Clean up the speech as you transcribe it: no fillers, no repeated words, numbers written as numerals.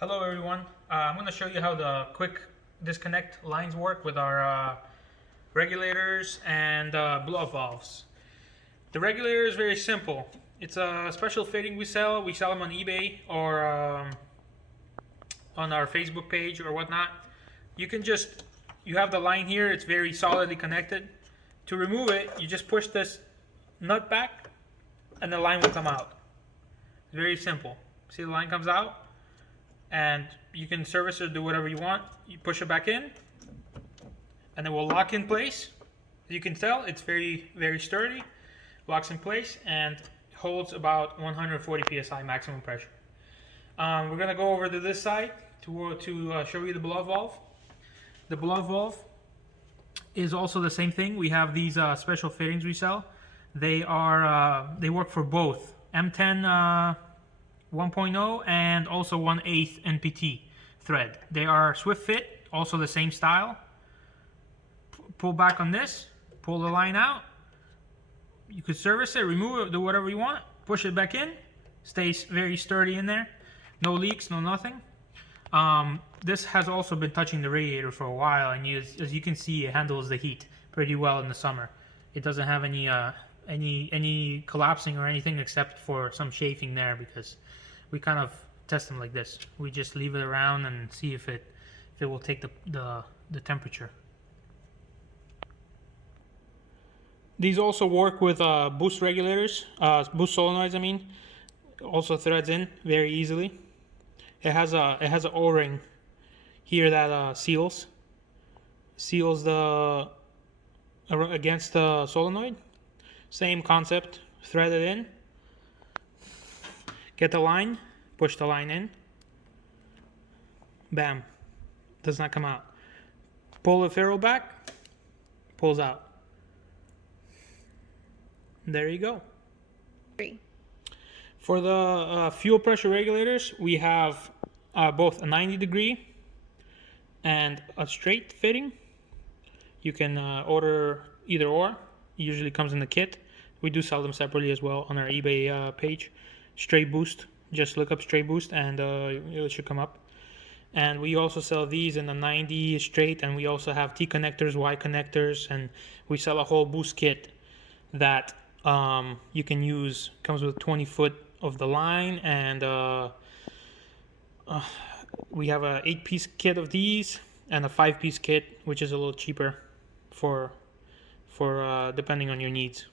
Hello everyone. I'm going to show you how the quick disconnect lines work with our regulators and blow-up valves. The regulator is very simple. It's a special fitting we sell. We sell them on eBay or on our Facebook page or whatnot. You have the line here. It's very solidly connected. To remove it, you just push this nut back and the line will come out. Very simple. See, the line comes out? And you can service it or do whatever you want. You push it back in and it will lock in place. As you can tell, it's very, very sturdy. Locks in place and holds about 140 psi maximum pressure. We're going to go over to this side to show you the blow valve. The blow valve is also the same thing. We have these special fittings we sell. They work for both M10 1.0 and also 1/8 NPT thread. They are swift fit, also the same style. Pull back on this, pull the line out. You could service it, remove it, do whatever you want. Push it back in, stays very sturdy in there. No leaks, no nothing. This has also been touching the radiator for a while, and as you can see, it handles the heat pretty well in the summer. It doesn't have any collapsing or anything except for some chafing there, because we kind of test them like this. We just leave it around and see if it will take the temperature. These also work with boost regulators, boost solenoids. I mean, also threads in very easily. It has an O-ring here that seals the against the solenoid. Same concept. Thread it in. Get the line, push the line in, bam, does not come out. Pull the ferrule back, pulls out. There you go. For the fuel pressure regulators, we have both a 90-degree and a straight fitting. You can order either or. It usually comes in the kit. We do sell them separately as well on our eBay page. Straightboost, just look up Straightboost and it should come up. And we also sell these in the 90 straight, and we also have T connectors, Y connectors, and we sell a whole boost kit that you can use. Comes with 20 foot of the line, and we have a 8-piece kit of these and a 5-piece kit, which is a little cheaper for depending on your needs.